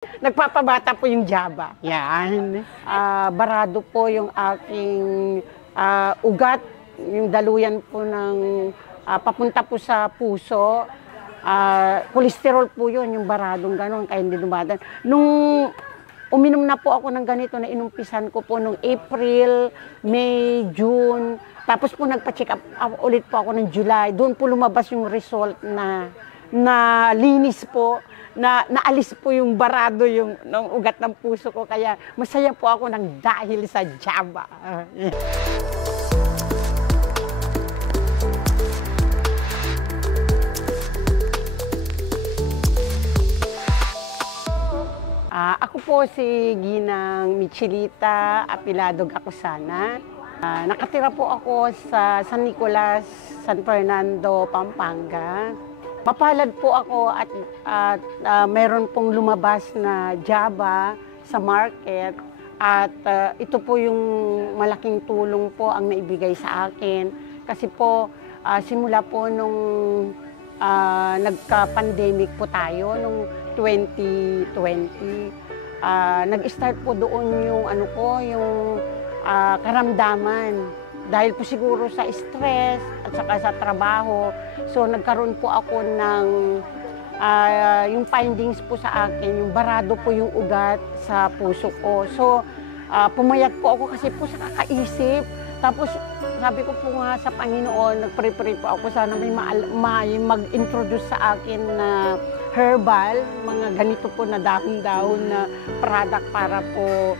Nagpapabata po yung Java. Yan. Barado po yung aking ugat, yung daluyan po ng papunta po sa puso. Kolesterol po yun, yung baradong gano'n, kaya hindi dumadaan. Nung uminom na po ako ng ganito na inumpisan ko po nung April, May, June. Tapos po nagpa-check up ulit po ako ng July. Doon po lumabas yung result na linis po, na naalis po yung barado yung ng ugat ng puso ko. Kaya masaya po ako ng dahil sa Java. Ako po si Ginang Michelita Apilado Gacusana. Nakatira po ako sa San Nicolas, San Fernando, Pampanga. Mapalad po ako at meron pong lumabas na Java sa market at ito po yung malaking tulong po ang naibigay sa akin kasi po simula po nung nagka-pandemic po tayo nung 2020, nag-start po doon yung yung karamdaman. Dahil po siguro sa stress at saka sa trabaho. So nagkaroon po ako ng yung findings po sa akin, yung barado po yung ugat sa puso ko. So pumayag po ako kasi po sa kakaisip. Tapos sabi ko po nga sa Panginoon, nagpre-pray po ako sana may mag-introduce sa akin na herbal, mga ganito po na dahon-dahon na product para po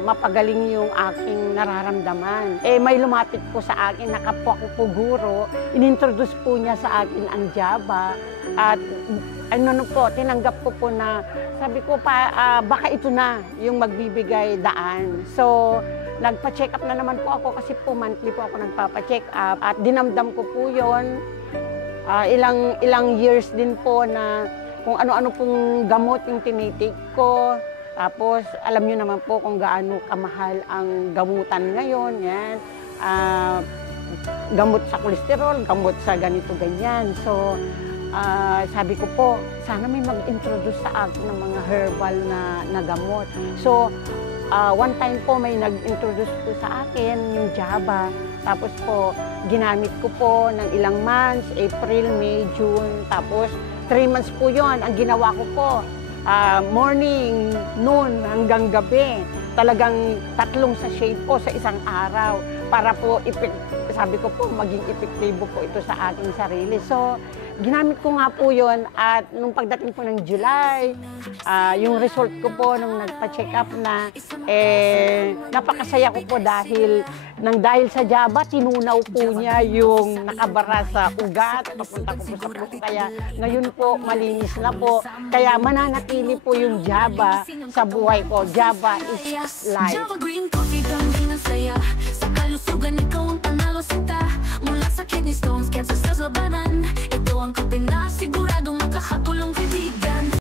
mapagaling yung aking nararamdaman. May lumapit po sa akin, nakapwa ko po guro, inintroduce po niya sa akin ang Java at tinanggap ko po na, sabi ko baka ito na yung magbibigay daan. So, nagpa-check up na naman po ako kasi po monthly po ako nagpapa-check up at dinamdam ko po yun. Ilang years din po na kung ano-ano pong gamot yung tinitake ko. Tapos, alam niyo naman po kung gaano kamahal ang gamutan ngayon. Yan. Gamot sa kolesterol, gamot sa ganito-ganyan. So, sabi ko po, sana may mag-introduce sa akin ng mga herbal na gamot. So, one time po may nag-introduce po sa akin yung Java. Tapos po, ginamit ko po ng ilang months, April, May, June. Tapos, 3 months po yon ang ginawa ko po. Morning, noon, hanggang gabi. Talagang 3 sachet po sa isang araw para po, sabi ko po, maging epektibo po ito sa aking sarili. So, ginamit ko nga po yun at nung pagdating po ng July, yung result ko po nung nagpa-check up na, napakasaya ko po dahil sa Java, tinunaw po niya yung nakabara sa ugat, papunta ko po sa puso. Kaya ngayon po, malinis na po. Kaya mananatili po yung Java sa buhay ko. Java is life.